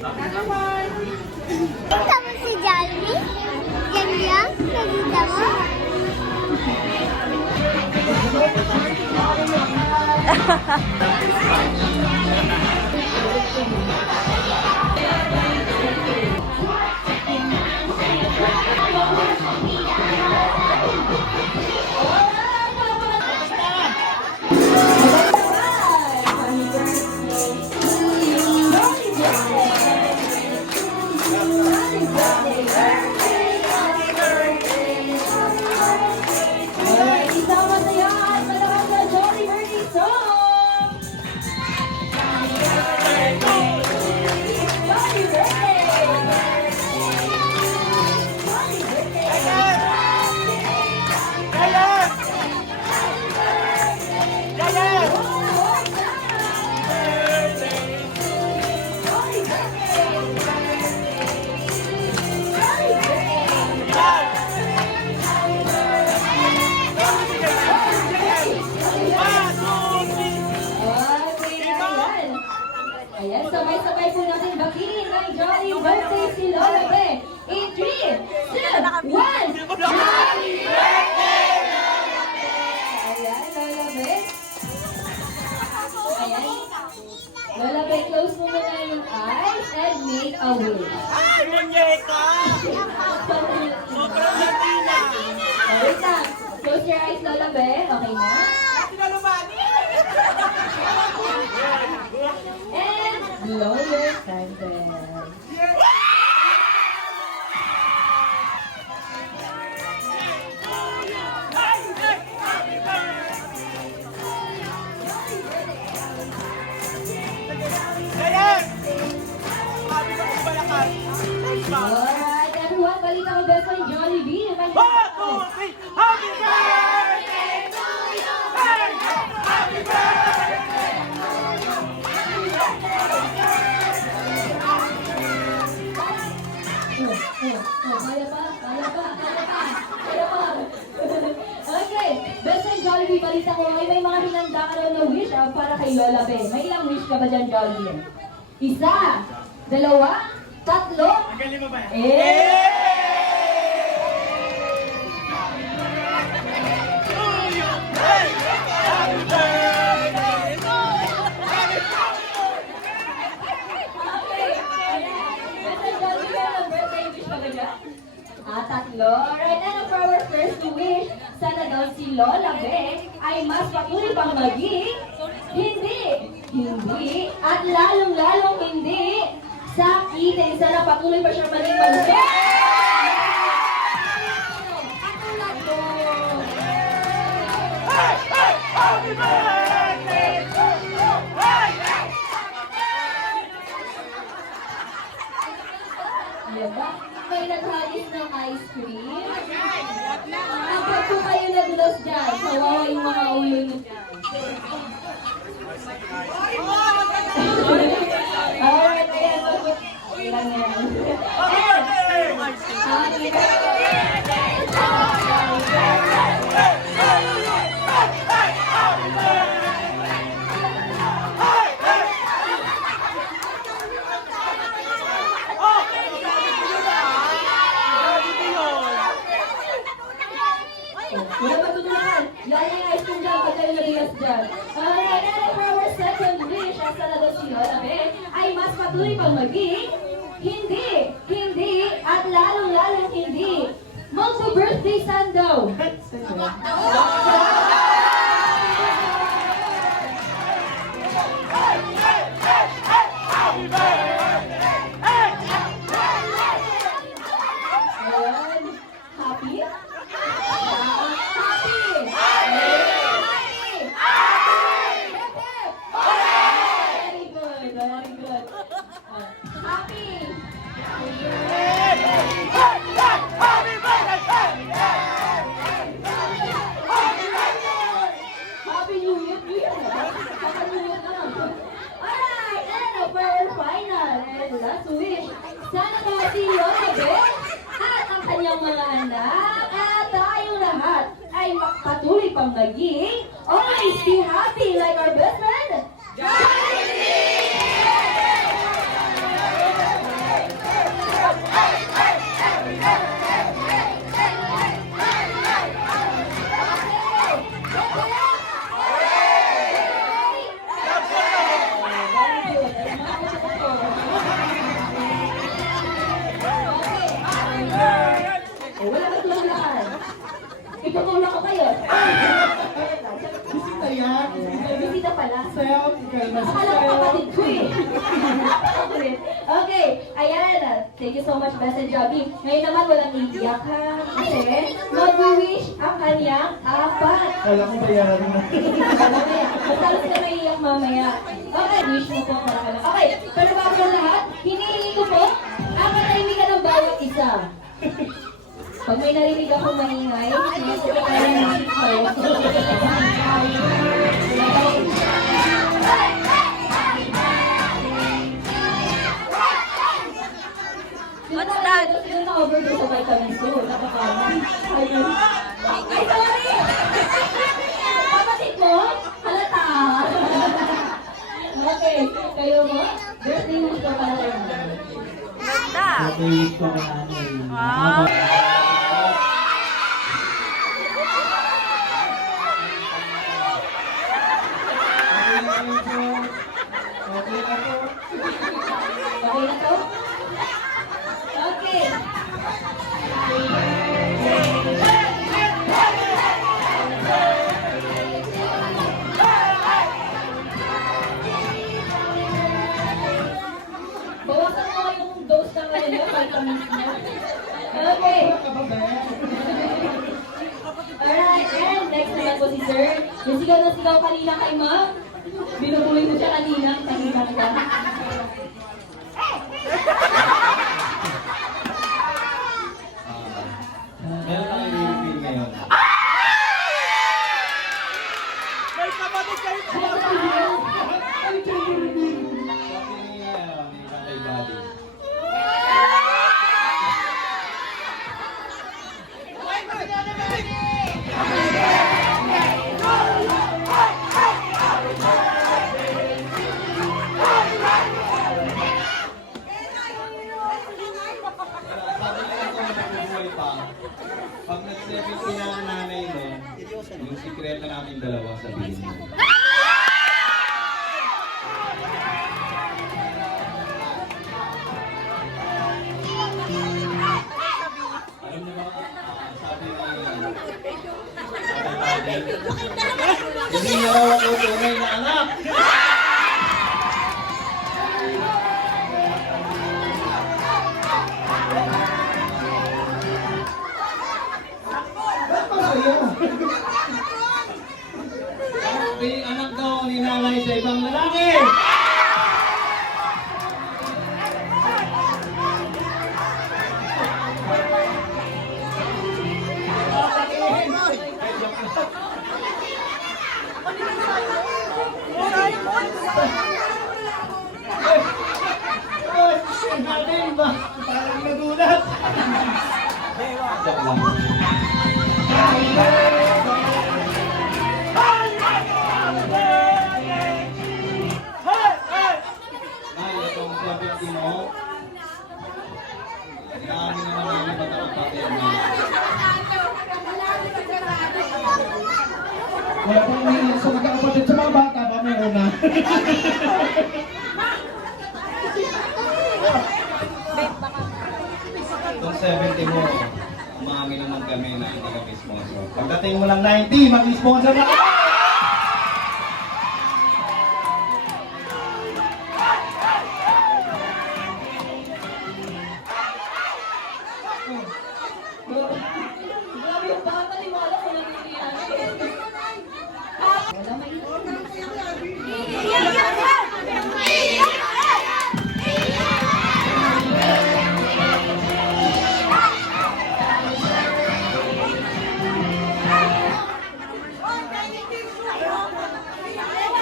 Tapos si Jollibee? Yan lang? Nakita mo? Ayan, sabay-sabay po natin bakiin ng Jolly Birthday si Lola Be. In 3, 2, 1! Jolly Birthday, Lola Be! Ayan, Lola Be. Ayan. Lola Be, close mo muna yung eyes and make a wish. Ay, muñeca! Sobrang latina! Wait lang. Close your eyes, Lola Be. Okay na? And blow your candle. Alright, everyone, balita ko best friend Jollibee. Happy birthday to you! Happy birthday! Okay, best friend Jollibee, balita ko ay may mga hinanda ka na wish para kay Lola Be. May ilang wish ka ba dyan, Jollibee? 1, 2, 3, Ang galing mo ba? Tatlo. Right now, for our first wish, sana daw si Lola Be ay mas patuloy pang maging hindi, at lalong-lalong hindi sakitin. Sana patuloy pa siya maging malusog. Happy birthday to you! Diba? May naghagis ng ice cream. Kapag po kayo nadulas dyan, kawawa yung mga ulo nyo dyan. Alright, ayan. Ilan yan. Happy birthday to wala matutulungan. Yan yung ice cream dyan pag kayo nadulas dyan. Alright, and for our second wish, ang sana daw si Lola Be ay mas patuloy pang maging hindi, at lalong-lalong hindi magpa-birthday son daw. Happy birthday! Ayan. Happy? Sana daw si Lola Be at ang kanyang mga anak at tayong lahat ay patuloy pang maging always be happy like our best friend, Jollibee! Akala ko kapatid ko eh. Okay, ayan. Thank you so much, Bess and Joby. Ngayon naman walang iiyak ha. Kasi mag-wish ang kanyang apat. Kala ko bayaran na. Basta sila may iiyak mamaya. Okay, wish mo po para ka lang. Okay, pero bago ang lahat, hinihingi ko po ang katahimikan ng bawat isa. Pag may narinig akong maingay, sinusunod tayo ng music ko. What's that? Sino na-overdose sa vitamins ko? Nakakama. Ayun. Ay, sorry! Kapatid mo? Halata. Okay, kayo mo? Birthday wish ko para kayo. Birthday wish ko kay nanay. Wow. Okay na po. Okay na to? Okay. Bawasan mo yung dose ng ano niyo, vitamins niyo. Okay. Alright, and next naman po si Sir. Yung sigaw na sigaw kanina kay Ma'am. Binubuhay mo siya kanina, kanina ka. Meron na kayo reveal ngayon. May kapatid kayo po. Sabi ni Tatay Buddy. Sabi niya ito na nabubuhay pa. Pag nag-70 na ang nanay mo, yung sikreto namin dalawa sabihin mo. Alam niyo ba, sabi ni Tatay Buddy, hindi niya raw ako tunay na anak. Anak daw ni nanay sa ibang lalaki. Natin ba? Parang nagulat. Joke lang. Nay, itong 70 mo, dami na namin magkakapatid mo. Wala pong may sa magkakapatid sa mga bata ba meron na? Itong 70 mo, umami naman kami na hindi kami sponsor. Pagdating mo lang 90, mag-sponsor na ka! Grabe yung bata, wala ko lang nangyayari. Wala may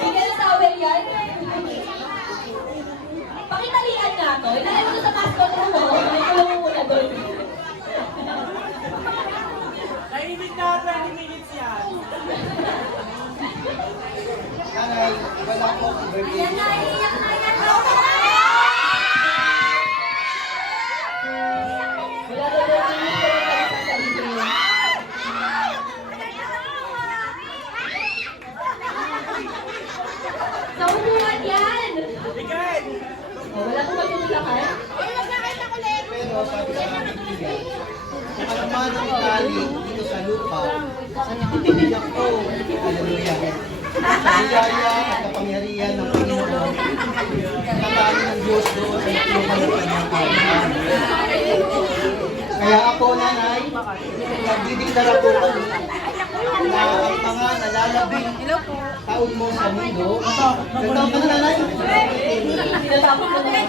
Miguel Towel yan. Pakitalian nga to. Ilagay mo sa mascot mo. Ilagay mo muna doon. Nainig na 20 minutes yan. Nanay, wala ko ang birthday. Wala daw daw yung sarili. Naubuhan yan! Bigay! Oh, wala kong magtutulakan. Pero sabi sa amin bigay, kung ano man ang tali dito sa lupa, sa nakakitiyak ko, hallelujah. sa biyaya at kapangyarihan ng Panginoon, natalo ng Diyos doon sa itlungan ng kanyang kaharian. Kaya ako, nanay, nagdidiklara po kami na ang mga nalalabing taon mo sa mundo, nagtaon ka na, nanay? Tinatapos ko na yun.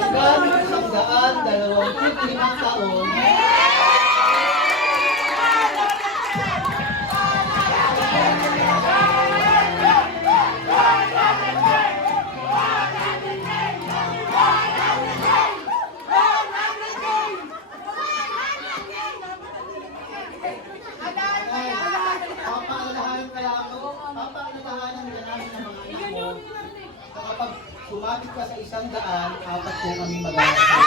Hanggang 125 taon, papaalalahanan nila namin ng mga anak mo na kapag sumabit ka sa 100, 4 po kami mag-aaral.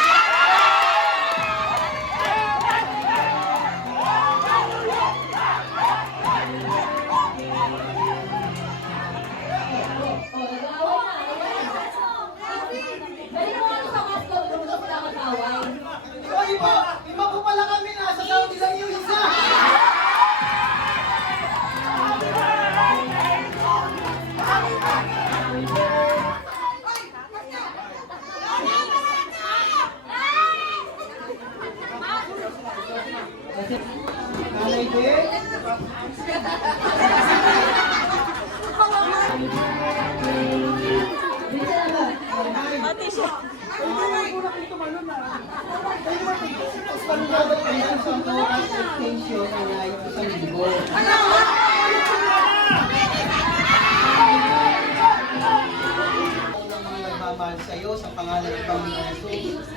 Oh, nag-aaway na. Dali mo ano sa kasto, ito mo sila mag-aaway. Iba po pala kami, nasa Saudi lang yung isa! Nanay din? Bisa na ba? Pagkabot ko yan sa oras extension ay 1,000. Nagmamahal sa iyo sa pangalan ng Panginoon Jesus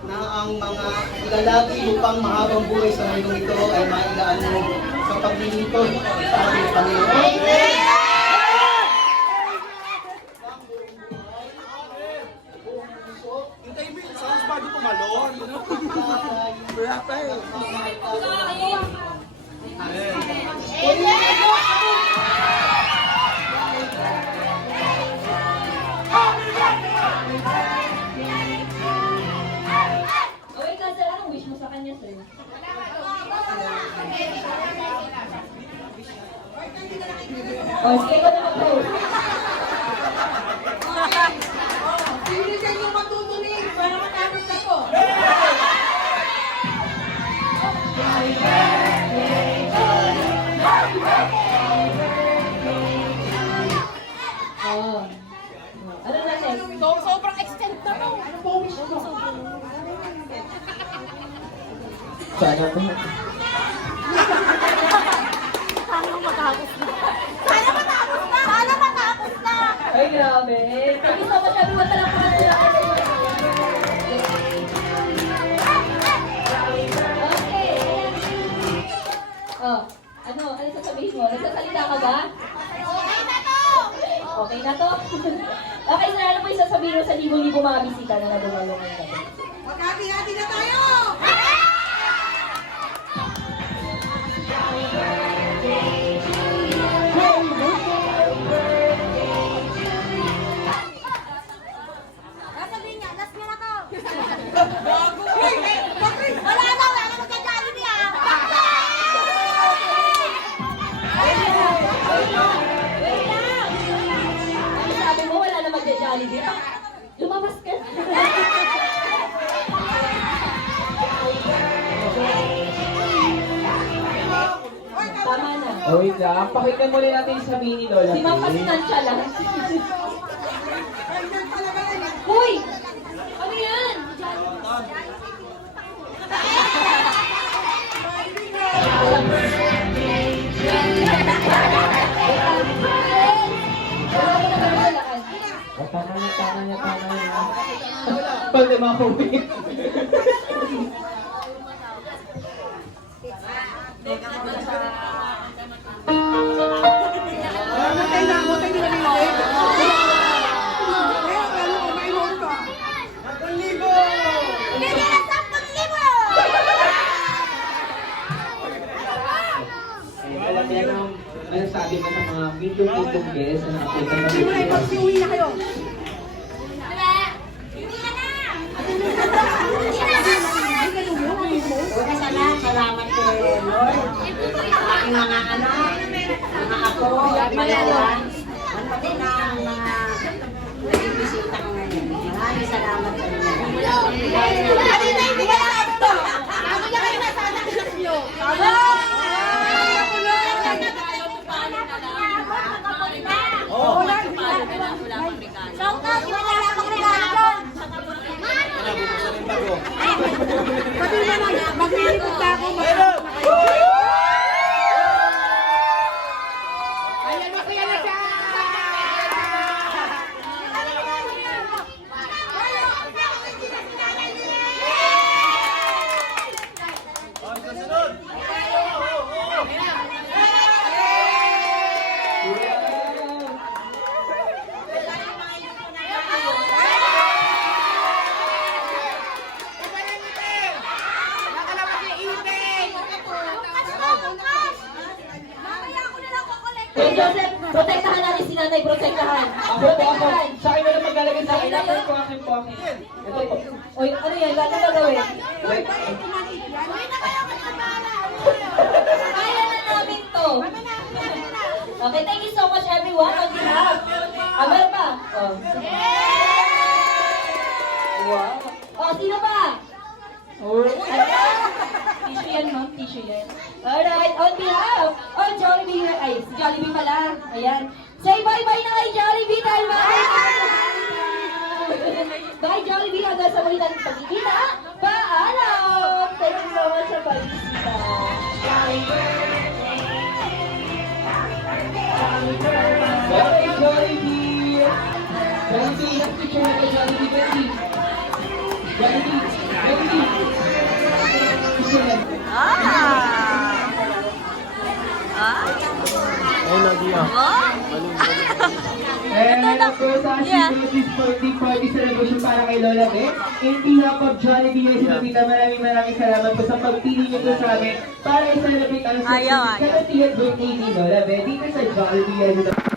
na ang mga ilalagi upang mahabang buhay sa mundong ito ay mailaan mo sa paglilingkod sa aming Panginoon. Saan bago tumalon? Okay ka, sir. Anong wish mo sa kanya, sir? Oh, sige ko na mag-post. Oh. Ano na next? Sobrang extend na to. Sana po. Sana matapos na. Sana matapos na. Sana matapos na. Ay, grabe. Sabi sa masyado matalang pa sila. Okay. Oh, ano sasabihin mo? Nagsasalita ka ba? Okay na to. Okay na to? Okay, sir, ano po yung sasabihin mo sa libo-libo mga bisita na nadumalo ngayon gabi? Maghati-hati na tayo! Sasabihin niya, last mo na to. Bago! Bakit? Wala na magkakali niya. Wait lang! Ano sabi mo? Wala na magja-jollibee. Lumabas ka. Tama na. Oh, wait lang. Pakinggan muna natin yung sabihin ni Lola. Si Ma'am Pasinansya lang. Hoy! Ano yan? Oh, tama na. Pag namakuwi. Bigyan ng 10,000. Alam niya ano sabi mo sa mga video-video guests na nakita na Mag-uwi na kayo! Salamat kay Lord. Aking mga anak, mga ako, at mayawan. ng mga bisita ko ngayon. Maraming salamat sa inyo. Kanina hindi ka nakapto. Bago niya kayo nasana kinaslo. Oo lang. Shout out, wala akong regalo. Sabi mo na, maglilipot na ako. Ayan, masaya na siya. Kuya Joseph, protektahan natin si nanay, protektahan. Ako. Sa akin na lang maglalagay sa akin. Akin po, akin po, akin. Ito po. Oy, ano yan? Gano'n na gawin? Wait. Kaya na namin to. Okay, thank you so much everyone on behalf. Meron pa? Oh. Wow. Oh, sino pa? Tissue yan, ma'am. Tissue yan. Alright, on behalf of Jollibee, ay, si Jollibee pala. Ayan. Say bye-bye na kay Jollibee tayo, bye! Bye, Jollibee. Hanggang sa muli natin pagkikita. Paalam! Thank you so much sa pagbisita. Okay, Jollibee! Jollibee, next picture natin, Jollibee, Jollibee. Jollibee, Jollibee. Picture natin. And meron po sa Securities Party Celebration para kay Lola Beth. In behalf of Jollibee, Sinapita, maraming salamat po sa pagpili niyo po sa amin para i-celebrate ang 70th birthday ni Lola Beth dito sa Jollibee.